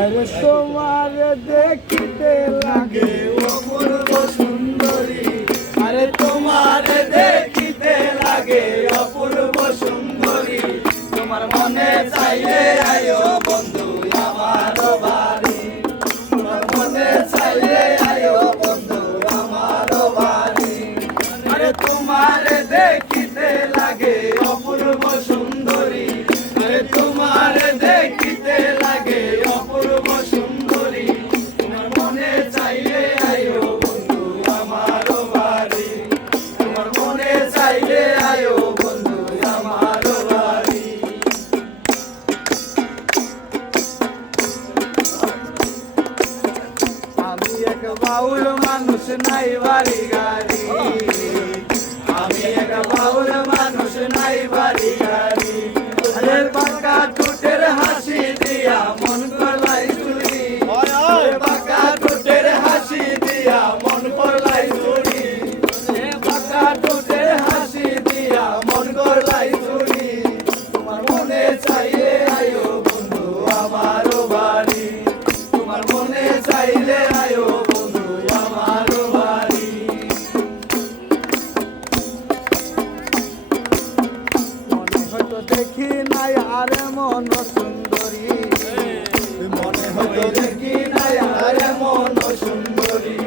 আরে তোমার দেখিতে লাগে অপূর্ব সুন্দরী, আরে তোমার দেখিতে লাগে অপূর্ব সুন্দরী। তোমার মনে চাইলে আয়ো বন্ধু আমার বাড়ি, তোমার মনে চাইলে আয়ো বন্ধু আমার বাড়ি। আরে তোমার দেখিতে লাগে অপূর্ব সুন্দরী, আরে তোমার দেখিতে লাগে অপূর্ব সুন্দরী। তোমার মনে চাইলে আয়ো বন্ধু আমার বাড়ি, তোমার মনে চাইলে আয়ো বন্ধু আমার বাড়ি। আমি এক বাউল মানুষ নাই বাড়ি গাড়ি, আমি এক বাউল মানুষ নাই বাড়ি গাড়ি। আরে বাঁকা ঠোঁটের হাসি দিয়া মন করলাই চুরি, বাঁকা ঠোঁটের হাসি দিয়া মন করলাই চুরি, বাঁকা ঠোঁটের হাসি দিয়া মন করলাই চুরি। তোমার মনে চাইলে আয়ো বন্ধু আমার বাড়ি, তোমার মনে চাইলে আয়ো বন্ধু আমার বাড়ি। মনে হয়তো দেখি নাই আরে মন সুন্দরী, মনে হয়তো দেখি নাই আরে মন সুন্দরী।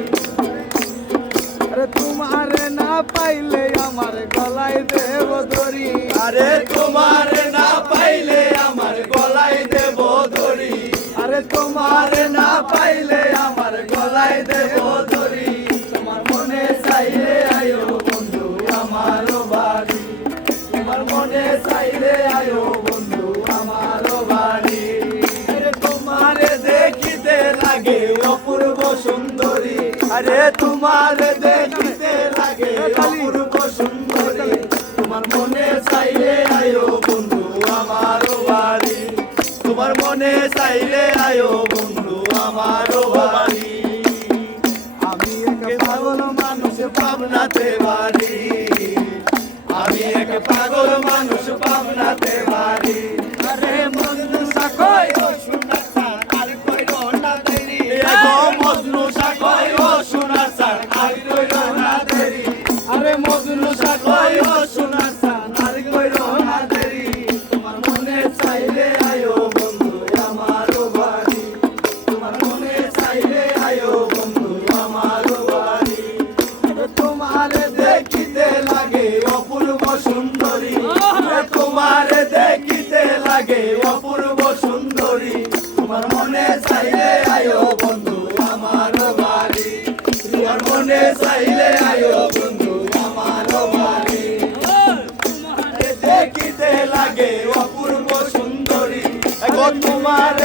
আরে তোমার না পাইলে আমার গলায় দেব ধরি, আরে তোমার না পাইলে আমার গলায় দেব ধরি, আরে তোমার না পাইলে আমার গলায় দেব ধরি। তোমার মনে চাইলে আয়ো বন্ধু আমার বাড়ি, তোমার মনে চাইলে আয়ো বন্ধু আমার বাড়ি। আরে তোমার দেখিতে লাগে অপূর্ব সুন্দরী, আরে তোমার দেখিতে লাগে অপূর্ব সুন্দরী। তোমার মনে চাইলে আয়ো বন্ধু আমার বাড়ি, তোমার মনে চাইলে আয়ো বন্ধু আমার বাড়ি। আমি এক পাগল মানুষ পাবনাতে বাড়ি, আমি এক পাগল মানুষ পাবনাতে বাড়ি। আরে মজনু সাকয় ও সোনার চাঁদ আর কইরো না দেরি, মজনু সাকয় ও সোনার চাঁদ আর কইরো না দেরি, আরে মজনু সাকয় ও সোনার চাঁদ আর কইরো না দেরি। তোমার মনে চাইলে আয়ো বন্ধু আমার বাড়ি, তোমার মনে চাইলে আয়ো বন্ধু আমার বাড়ি। তোমার দেখিতে লাগে অপূর্ব সুন্দরী, তোমার দেখিতে লাগে অপূর্ব সুন্দরী। তোমার মনে চাইলে আয়ো বন্ধু আমার বাড়ি, তোমার মনে চাইলে আয়ো বন্ধু আমার বাড়ি। দেখিতে লাগে অপূর্ব সুন্দরী, তোমার